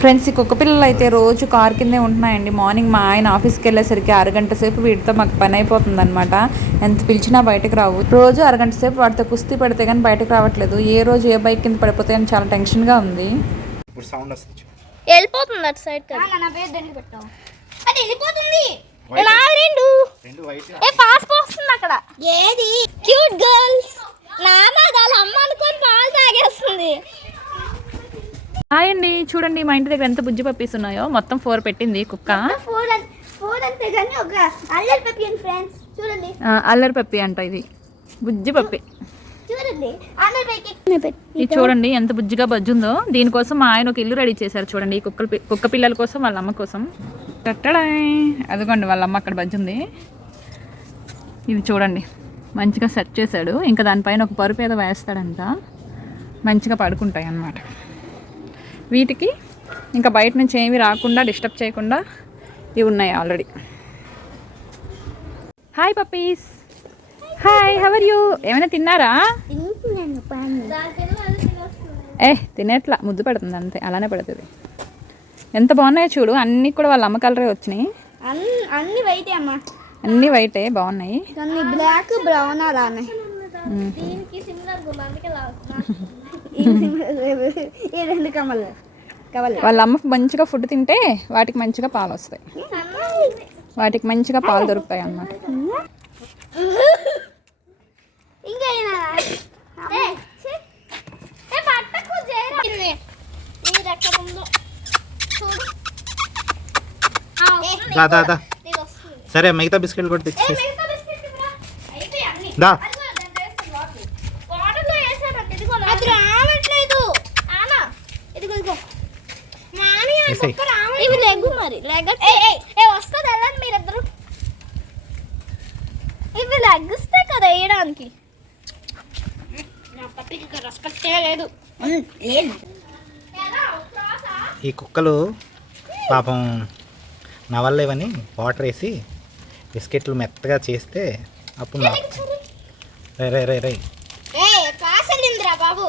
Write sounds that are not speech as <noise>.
Friends ఈ కుక్క పిల్లలు అయితే రోజు కార్ కిందే ఉంటున్నాయండి. మార్నింగ్ మా ఆయన ఆఫీస్కి వెళ్ళేసరికి అరగంట సేపు వీటితో మాకు పని అయిపోతుంది అనమాట ఎంత పిలిచినా బయటకు రావు. రోజు అరగంట సేపు వాటితో కుస్తీ పెడితే కానీ బయటకు రావట్లేదు. ఏ రోజు ఏ బైక్ కింద పడిపోతాయని చాలా టెన్షన్గా ఉంది. ఇప్పుడు సౌండ్ వస్తుంది. వెళ్ళిపోతుంది అటు సైడ్ నా పేరు దానికి పెట్టావు అది వెళ్ళిపోతుంది. నా రెండు. రెండు వైట్ ఏ. పాస్ పోస్తుంది అక్కడ. ఏది? క్యూట్ గర్ల్స్ నాన్న వాళ్ళ అమ్మ అనుకొని పాలు తాగేస్తుంది హాయ్ అండి. చూడండి మా ఇంటి దగ్గర ఎంత బుజ్జి పప్పీస్ ఉన్నాయో. మొత్తం ఫోర్ పెట్టింది కుక్క. అల్లరి పెప్పి అంట ఇది. బుజ్జి పప్పి. ఇది చూడండి ఎంత బుజ్జిగా బజ్జుందో. దీనికోసం మా ఆయన ఒక ఇల్లు రెడీ చేశారు చూడండి ఈ కుక్కల కుక్క పిల్లల కోసం వాళ్ళ అమ్మ కోసం. కట్టడాయ్ అదిగోండి వాళ్ళ అమ్మ అక్కడ బజ్జుంది. ఇది చూడండి మంచిగా సెట్ చేశాడు. ఇంకా దానిపైన ఒక పరుపు ఏదో వేస్తాడంట. మంచిగా పడుకుంటాయి అన్నమాట వీటికి ఇంకా బయట నుంచి ఏమీ రాకుండా డిస్టర్బ్ చేయకుండా ఇవి ఉన్నాయి already. Hi puppies hi how are you ఏమైనా తిన్నారా? ఏ తినేట్లా. ముద్దు పెడుతుంది అంతే అలానే పెడుతుంది. ఎంత బాగున్నాయో చూడు అన్నీ కూడా వాళ్ళ అమ్మ కలరే వచ్చినాయి. అన్ని వైటే అమ్మా. అన్నీ వైటే బాగున్నాయి. బ్లాక్ బ్రౌన్ అలానే. దీనికి <laughs> వాళ్ళ అమ్మ మంచిగా ఫుడ్ తింటే వాటికి మంచిగా పాలు వస్తాయి. వాటికి మంచిగా పాలు దొరుకుతాయి అన్నమాట. సరే మిగతా బిస్కెట్లు కూడా తెచ్చి. దా. రావట్లేదు. ఇవి లెగ్గు మరి. లెగ్గ ఏ వస్తుంది వెళ్ళండి మీరిద్దరు? ఇవి లెగ్గిస్తే కదా వేయడానికి. లేదు. ఈ కుక్కలు పాపం నా వల్ల ఇవని వాటర్ వేసి బిస్కెట్లు మెత్తగా చేస్తే అప్పుడు నా రే రే రే రే బాబు.